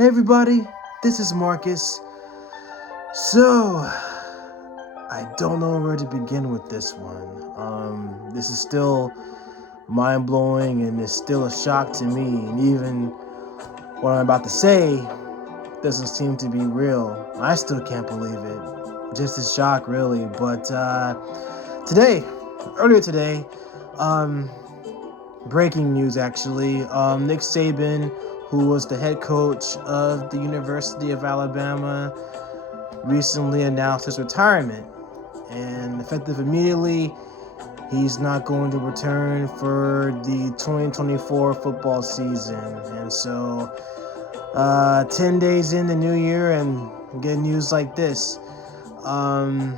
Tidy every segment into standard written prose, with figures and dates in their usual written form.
Hey everybody, this is Marcus. So, I don't know where to begin with this one. This is still mind blowing and it's still a shock to me. And even what I'm about to say doesn't seem to be real. I still can't believe it. Just a shock, really. But today, earlier today, um, breaking news actually. Nick Saban, who was the head coach of the University of Alabama, recently announced his retirement. And effective immediately, he's not going to return for the 2024 football season. And so, 10 days in the new year and get news like this. Um,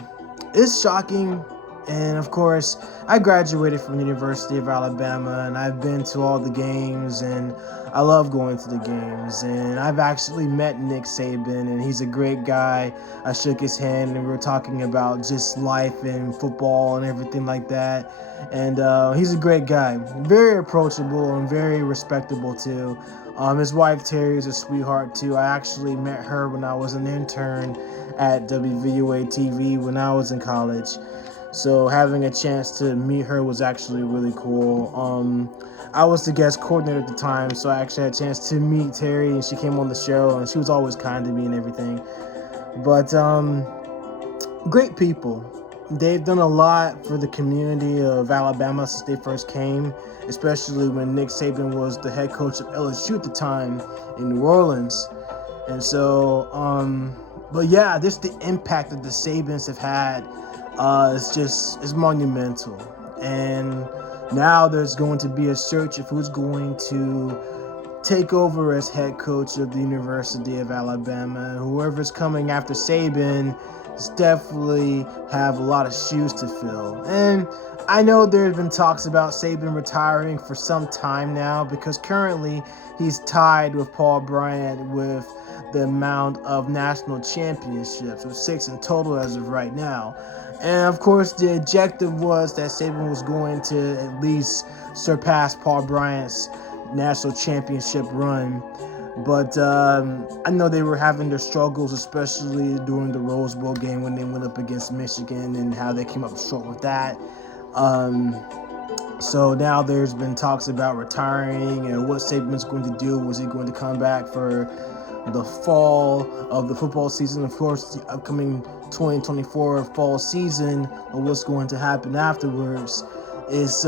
it's shocking. And of course, I graduated from the University of Alabama and I've been to all the games and I love going to the games. And I've actually met Nick Saban and he's a great guy. I shook his hand and we were talking about just life and football and everything like that. And he's a great guy, very approachable and very respectable too. His wife Terry is a sweetheart too. I actually met her when I was an intern at WVUA TV when I was in college. So having a chance to meet her was actually really cool. I was the guest coordinator at the time, so I actually had a chance to meet Terry, and she came on the show, and she was always kind to me and everything. But great people. They've done a lot for the community of Alabama since they first came, especially when Nick Saban was the head coach of LSU at the time in New Orleans. And so, but yeah, just the impact that the Sabans have had it's monumental. And now there's going to be a search of who's going to take over as head coach of the University of Alabama. Whoever's coming after Saban definitely have a lot of shoes to fill. And I know there have been talks about Saban retiring for some time now because currently he's tied with Paul Bryant with the amount of national championships, with 6 in total as of right now. And of course, the objective was that Saban was going to at least surpass Paul Bryant's national championship run. But I know they were having their struggles, especially during the Rose Bowl game when they went up against Michigan and how they came up short with that. So now there's been talks about retiring and what Saban's going to do. Was he going to come back for the fall of the football season, of course, the upcoming 2024 fall season, or what's going to happen afterwards is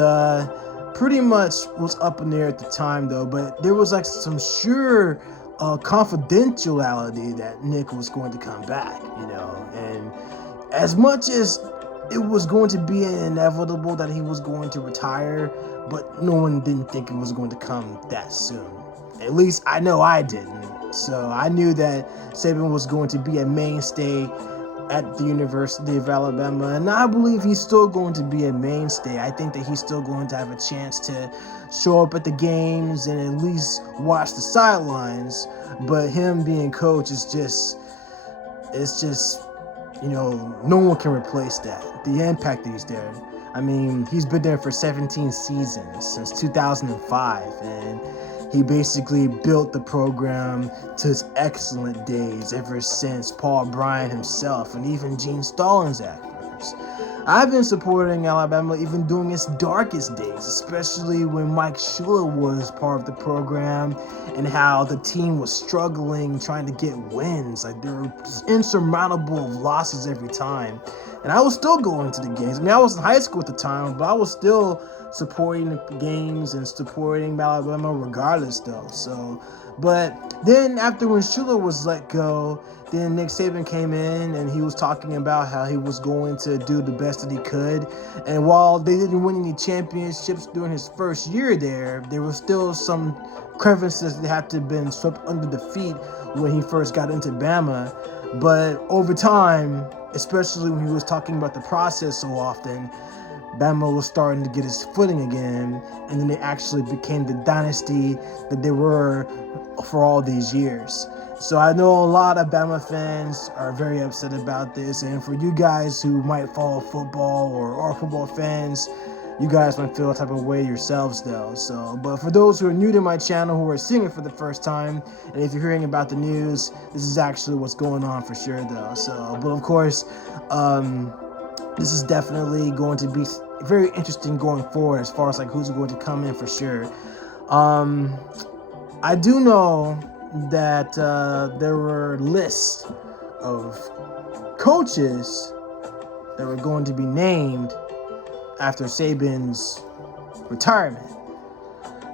pretty much was up in the air at the time, though. But there was like some sure confidentiality that Nick was going to come back, and as much as it was going to be inevitable that he was going to retire, but no one didn't think it was going to come that soon. At least I know I didn't. So I knew that Saban was going to be a mainstay at the University of Alabama, and I believe he's still going to be a mainstay. I think that he's still going to have a chance to show up at the games and at least watch the sidelines. But him being coach is just, no one can replace that. The impact that he's there. I mean, he's been there for 17 seasons since 2005, and he basically built the program to its excellent days ever since Paul Bryant himself and even Gene Stallings afterwards. I've been supporting Alabama even during its darkest days, especially when Mike Shula was part of the program and how the team was struggling trying to get wins. Like, there were insurmountable losses every time. And I was still going to the games. I mean, I was in high school at the time, but I was still supporting the games and supporting Alabama regardless, though. So, but then after when Shula was let go, then Nick Saban came in and he was talking about how he was going to do the best that he could. And while they didn't win any championships during his first year there were still some crevices that had to have been swept under the feet when he first got into Bama. But over time, especially when he was talking about the process so often, Bama was starting to get his footing again, and then they actually became the dynasty that they were for all these years. So I know a lot of Bama fans are very upset about this, and for you guys who might follow football or are football fans, you guys might feel a type of way yourselves though. So, but for those who are new to my channel, who are seeing it for the first time, and if you're hearing about the news, this is actually what's going on for sure though. So, but of course, this is definitely going to be very interesting going forward as far as like who's going to come in for sure. I do know that there were lists of coaches that were going to be named after Saban's retirement.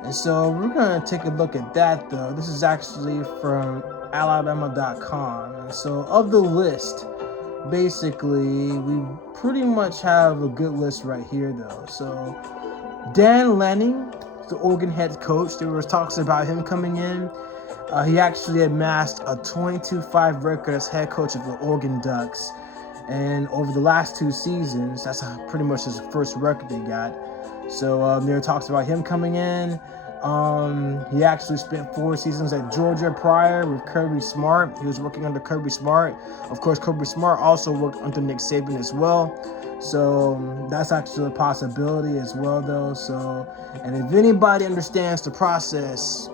And so we're going to take a look at that though. This is actually from Alabama.com. And so of the list, basically, we pretty much have a good list right here though. So Dan Lanning, the Oregon head coach, there was talks about him coming in. He actually amassed a 22-5 record as head coach of the Oregon Ducks. And over the last 2 seasons, that's pretty much his first record they got. So there were talks about him coming in. He actually spent 4 seasons at Georgia prior with Kirby Smart. He was working under Kirby Smart. Of course, Kirby Smart also worked under Nick Saban as well. So that's actually a possibility as well, though. So, and if anybody understands the process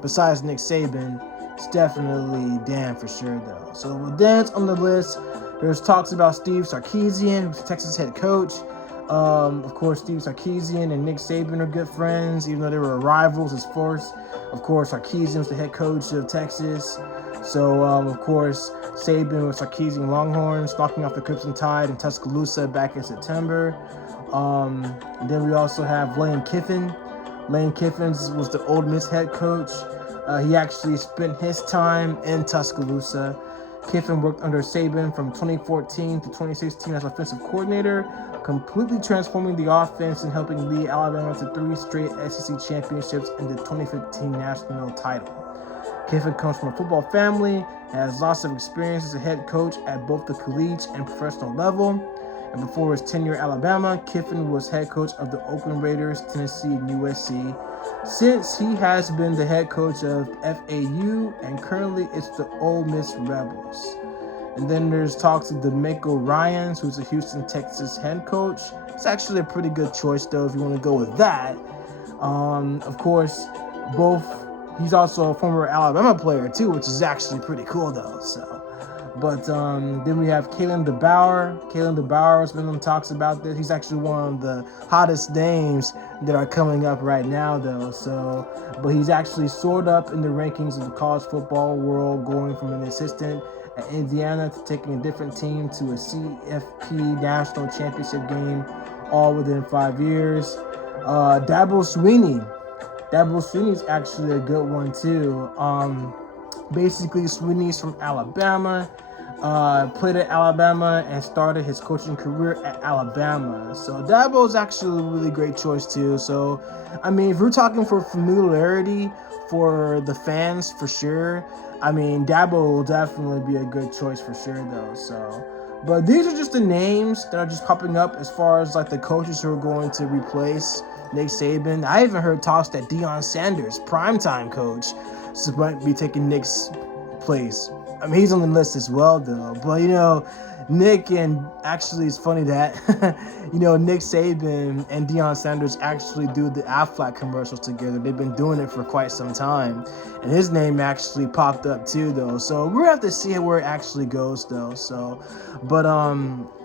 besides Nick Saban, it's definitely Dan for sure, though. So with Dan's on the list, there's talks about Steve Sarkisian, who's Texas head coach. Of course, Steve Sarkisian and Nick Saban are good friends, even though they were rivals as force. Of course, Sarkisian was the head coach of Texas. So, of course, Saban with Sarkisian Longhorns, knocking off the Crimson Tide in Tuscaloosa back in September. And then we also have Lane Kiffin. Lane Kiffin was the Ole Miss head coach. He actually spent his time in Tuscaloosa. Kiffin worked under Saban from 2014 to 2016 as offensive coordinator, completely transforming the offense and helping lead Alabama to 3 straight SEC championships and the 2015 national title. Kiffin comes from a football family and has lots of experience as a head coach at both the collegiate and professional level. And before his tenure at Alabama, Kiffin was head coach of the Oakland Raiders, Tennessee, and USC. Since he has been the head coach of FAU, and currently it's the Ole Miss Rebels. And then there's talks of D'Amico Ryans, who's a Houston, Texas head coach. It's actually a pretty good choice, though, if you want to go with that. Of course, he's also a former Alabama player, too, which is actually pretty cool, though. So, but then we have Kalen DeBoer. Kalen DeBoer has been on talks about this. He's actually one of the hottest names that are coming up right now, though. So, but he's actually soared up in the rankings of the college football world, going from an assistant at Indiana to taking a different team to a CFP national championship game, all within 5 years. Dabo Swinney. Dabo Swinney's actually a good one too. Basically, Swinney's from Alabama. Played at Alabama and started his coaching career at Alabama. So Dabo is actually a really great choice too. So, I mean, if we're talking for familiarity for the fans, for sure, I mean, Dabo will definitely be a good choice for sure, though. So, but these are just the names that are just popping up as far as like the coaches who are going to replace Nick Saban. I even heard talks that Deion Sanders, primetime coach, might be taking Nick's place. I mean, he's on the list as well, though. But, you know, Nick, and actually it's funny that, you know, Nick Saban and Deion Sanders actually do the Aflac commercials together. They've been doing it for quite some time. And his name actually popped up too, though. So we're going to have to see where it actually goes, though. So, but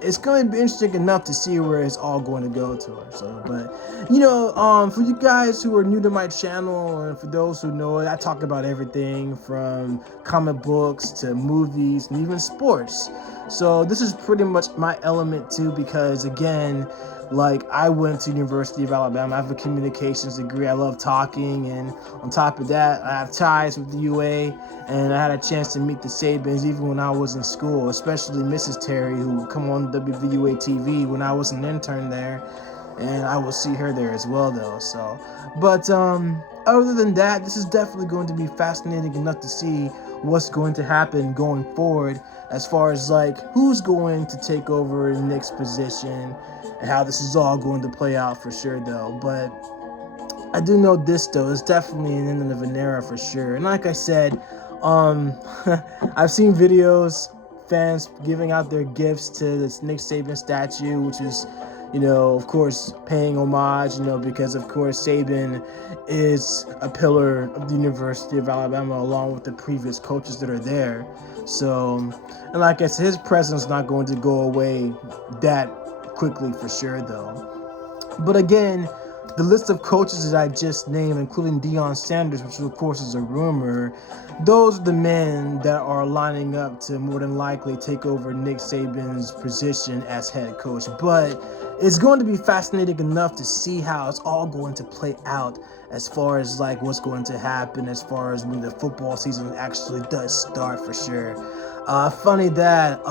it's going to be interesting enough to see where it's all going to go to. So, but, you know, for you guys who are new to my channel, and for those who know it, I talk about everything from comic books to movies and even sports. So this is pretty much my element too, because again, like, I went to University of Alabama. I have a communications degree. I love talking, and on top of that, I have ties with the UA, and I had a chance to meet the Sabans even when I was in school, especially Mrs. Terry, who would come on WVUA TV when I was an intern there, and I will see her there as well, though. So, but other than that, this is definitely going to be fascinating enough to see what's going to happen going forward, as far as like who's going to take over Nick's position and how this is all going to play out for sure, though. But I do know this, though, it's definitely an end of an era for sure. And like I said, I've seen videos, fans giving out their gifts to this Nick Saban statue, which is Of course, paying homage, because of course Saban is a pillar of the University of Alabama along with the previous coaches that are there. So, and like I said, his presence is not going to go away that quickly for sure, though. But again, the list of coaches that I just named, including Deion Sanders, which of course is a rumor, those are the men that are lining up to more than likely take over Nick Saban's position as head coach. But it's going to be fascinating enough to see how it's all going to play out as far as like what's going to happen as far as when the football season actually does start for sure. Funny that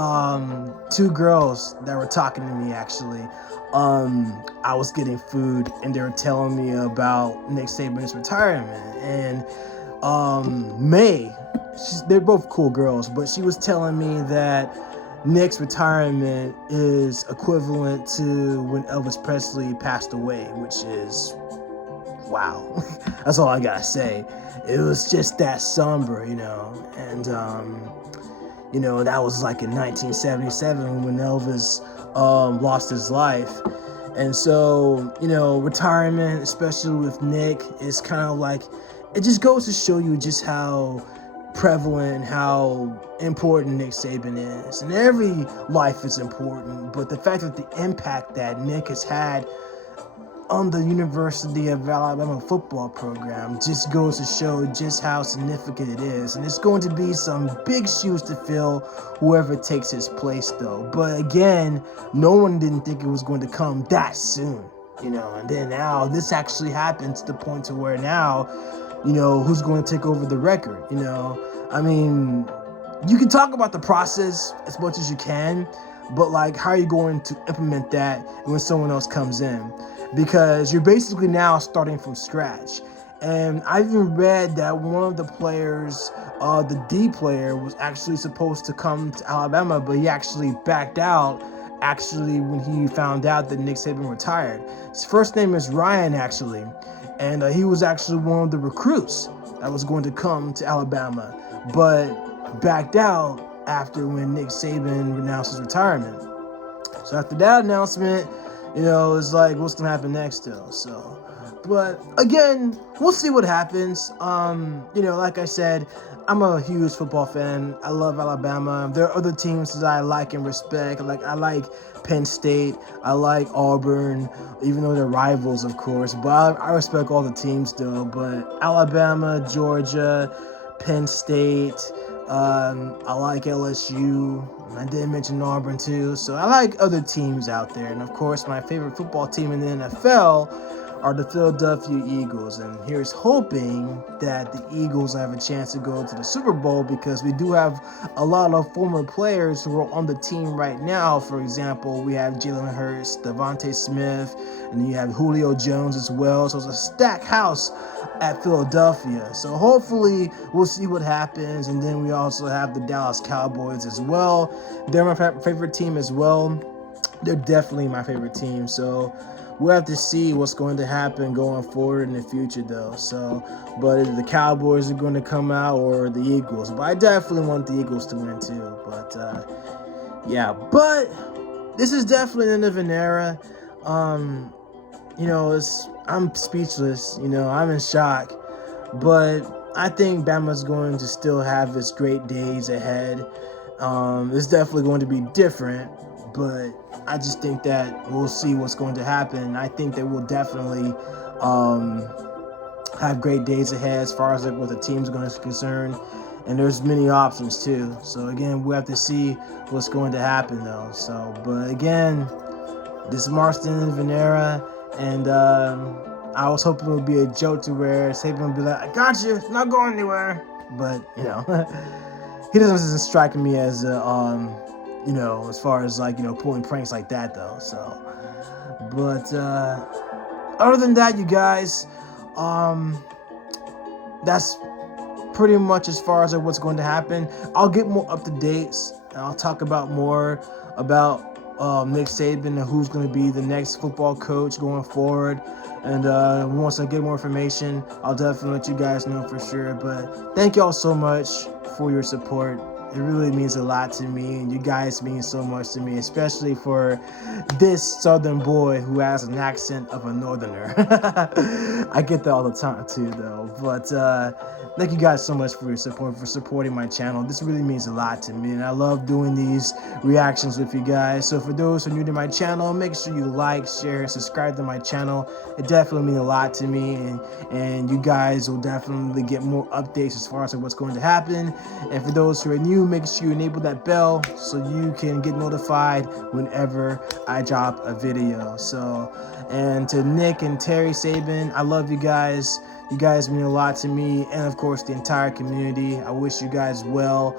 two girls that were talking to me actually, I was getting food and they were telling me about Nick Saban's retirement. And May, they're both cool girls, but she was telling me that Nick's retirement is equivalent to when Elvis Presley passed away, which is wow. That's all I gotta say. It was just that somber, and that was like in 1977 when Elvis lost his life. And so, retirement, especially with Nick, is kind of like, it just goes to show you just how prevalent, how important Nick Saban is. And every life is important, but the fact that the impact that Nick has had on the University of Alabama football program just goes to show just how significant it is. And it's going to be some big shoes to fill whoever takes his place, though. But again, no one didn't think it was going to come that soon, and then now this actually happened to the point to where now, who's going to take over the record, I mean, you can talk about the process as much as you can, but like, how are you going to implement that when someone else comes in? Because you're basically now starting from scratch. And I even read that one of the players, the D player, was actually supposed to come to Alabama, but he actually backed out when he found out that Nick Saban retired. His first name is Ryan, actually, and he was actually one of the recruits that was going to come to Alabama, but backed out after when Nick Saban announced his retirement. So after that announcement, it's like, what's going to happen next, though? So, but again, we'll see what happens. Like I said, I'm a huge football fan. I love Alabama. There are other teams that I like and respect. I like Penn State. I like Auburn, even though they're rivals, of course. But I respect all the teams, though. But Alabama, Georgia, Penn State, I like LSU. I didn't mention Auburn too. So I like other teams out there. And of course, my favorite football team in the NFL are the Philadelphia Eagles. And here's hoping that the Eagles have a chance to go to the Super Bowl, because we do have a lot of former players who are on the team right now. For example, we have Jalen Hurts, Devontae Smith, and you have Julio Jones as well. So it's a stacked house at Philadelphia. So hopefully we'll see what happens. And then we also have the Dallas Cowboys as well. They're my favorite team as well. They're definitely my favorite team. So we'll have to see what's going to happen going forward in the future, though. So, but either the Cowboys are going to come out or the Eagles. But I definitely want the Eagles to win too. But yeah, but this is definitely the end of an era. I'm speechless. I'm in shock. But I think Bama's going to still have its great days ahead. It's definitely going to be different, but I just think that we'll see what's going to happen. I think that we'll definitely have great days ahead as far as like what the team's going to be concerned. And there's many options too. So again, we have to see what's going to happen though. So, but again, this marks the end of an era, and I was hoping it would be a joke to where Saban would be like, "I got you, it's not going anywhere." But he doesn't strike me as as far as like pulling pranks like that though. So, but other than that, you guys, that's pretty much as far as like what's going to happen. I'll get more up to dates, and I'll talk about more about Nick Saban and who's going to be the next football coach going forward. And once I get more information, I'll definitely let you guys know for sure. But thank y'all so much for your support. It really means a lot to me, and you guys mean so much to me, especially for this southern boy who has an accent of a northerner. I get that all the time too, though. But thank you guys so much for your support, for supporting my channel. This really means a lot to me, and I love doing these reactions with you guys. So for those who are new to my channel, make sure you like, share, and subscribe to my channel. It definitely means a lot to me, and you guys will definitely get more updates as far as what's going to happen. And for those who are new, make sure you enable that bell so you can get notified whenever I drop a video. So, and to Nick and Terry Saban, I love you guys. You guys mean a lot to me, and of course the entire community. I wish you guys well.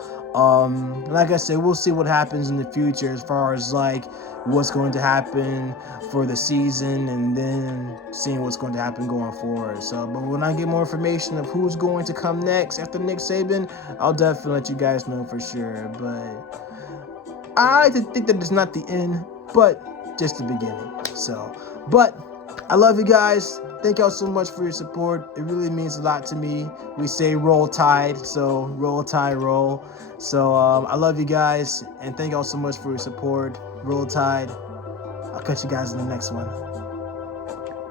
Like I said, we'll see what happens in the future as far as like what's going to happen for the season, and then seeing what's going to happen going forward. So, but when I get more information of who's going to come next after Nick Saban, I'll definitely let you guys know for sure. But I like to think that it's not the end, but just the beginning. So, but I love you guys. Thank y'all so much for your support. It really means a lot to me. We say roll tide, so roll tide, roll. So I love you guys, and thank y'all so much for your support. Roll tide. I'll catch you guys in the next one.